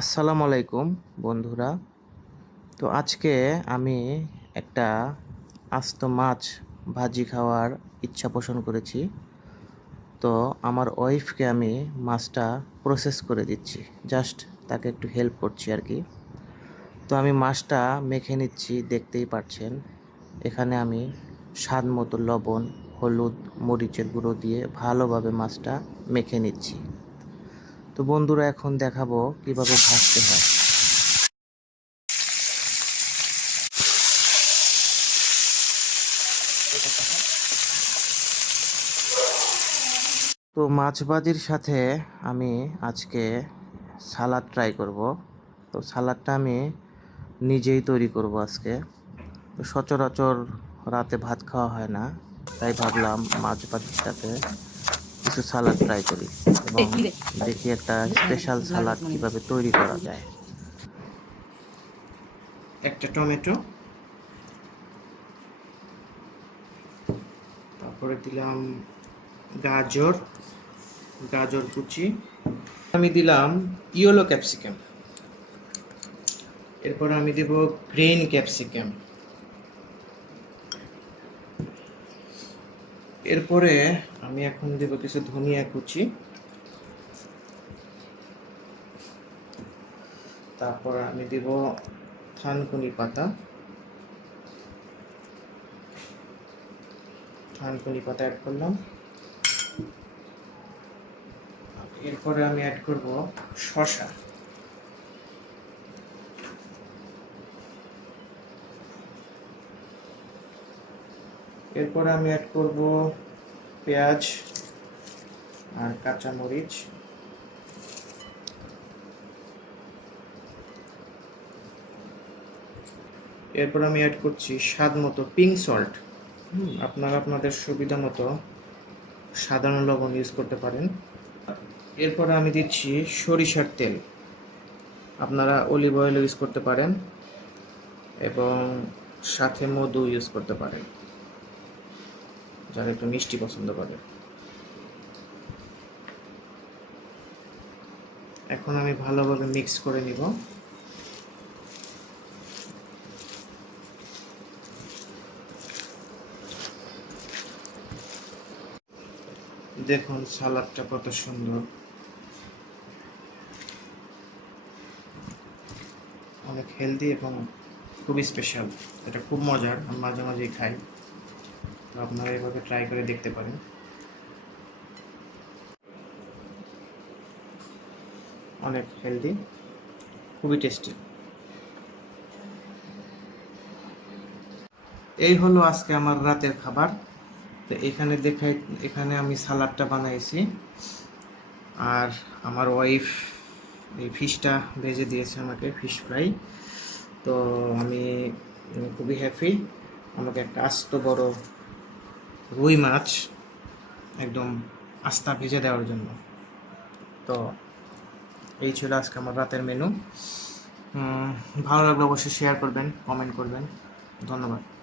আসসালামু আলাইকুম, বন্ধুরা। তো আজকে আমি একটা আস্ত মাছ ভাজি খাওয়ার ইচ্ছা পোষণ করেছি। তো আমার ওয়াইফকে আমি মাছটা প্রসেস করে দিচ্ছি। জাস্ট তাকে একটু হেল্প করছি আর কি। তো আমি মাছটা মেখে নিচ্ছি, দেখতেই পাচ্ছেন এখানে আমি স্বাদ মতো লবণ, হলুদ, মরিচের গুঁড়ো দিয়ে ভালোভাবে মাছটা মেখে নিচ্ছি। তো বন্ধুরা, এখন দেখাবো কীভাবে ভাজতে হয়। তো মাছ ভাজির সাথে আমি আজকে সালাদ ট্রাই করব। তো সালাদটা আমি নিজেই তৈরি করব আজকে। তো সচরাচর রাতে ভাত খাওয়া হয় না, তাই ভাবলাম মাছ ভাজির সাথে কিছু সালাদ ট্রাই করি এবং দেখি একটা স্পেশাল সালাদ কীভাবে তৈরি করা যায়। একটা টমেটো। তারপরে দিলাম গাজর গাজর কুচি। আমি দিলাম ইয়েলো ক্যাপসিকাম। এরপর আমি দেব গ্রিন ক্যাপসিকাম। এরপরে আমি এখন দেব কিছু ধনিয়া কুচি। তারপর আমি দেব থানকুনি পাতা। থানকুনি পাতা অ্যাড করলাম। এরপরে আমি অ্যাড করব শসা। এরপরে আমি অ্যাড করব পেঁয়াজ আর কাঁচা মরিচ। এরপর আমি অ্যাড করছি স্বাদ মতো পিঙ্ক সল্ট আপনারা আপনাদের সুবিধা মতো সাধারণ লবণ ইউজ করতে পারেন। এরপরে আমি দিচ্ছি সরিষার তেল। আপনারা অলিভ অয়েল ইউজ করতে পারেন এবং সাথে মধু ইউজ করতে পারেন। যারা একটু মিষ্টি পছন্দ করে। এখন আমি ভালোভাবে মিক্স করে নিব। দেখুন, সালাদটা কত সুন্দর। অনেক হেলদি এবং খুবই স্পেশাল এটা খুব মজার, আমি মাঝে মাঝেই খাই। তো আপনারা এভাবে ট্রাই করে দেখতে পারেন। অনেক হেলদি খুবই টেস্টি এই হলো আজকে আমার রাতের খাবার। তো এখানে দেখাই এখানে আমি সালাডটা বানাইছি। আর আমার ওয়াইফ এই ফিশটা ভেজে দিয়েছে আমাকে ফিশ ফ্রাই তো আমি খুবই হ্যাপি আমাকে একটা আস্ত বড় রুই মাছ একদম আস্তা ভেজে দেওয়ার জন্য। তো এই ছিল আজকে আমার রাতের মেনু ভালো লাগলে অবশ্যই শেয়ার করবেন কমেন্ট করবেন। ধন্যবাদ।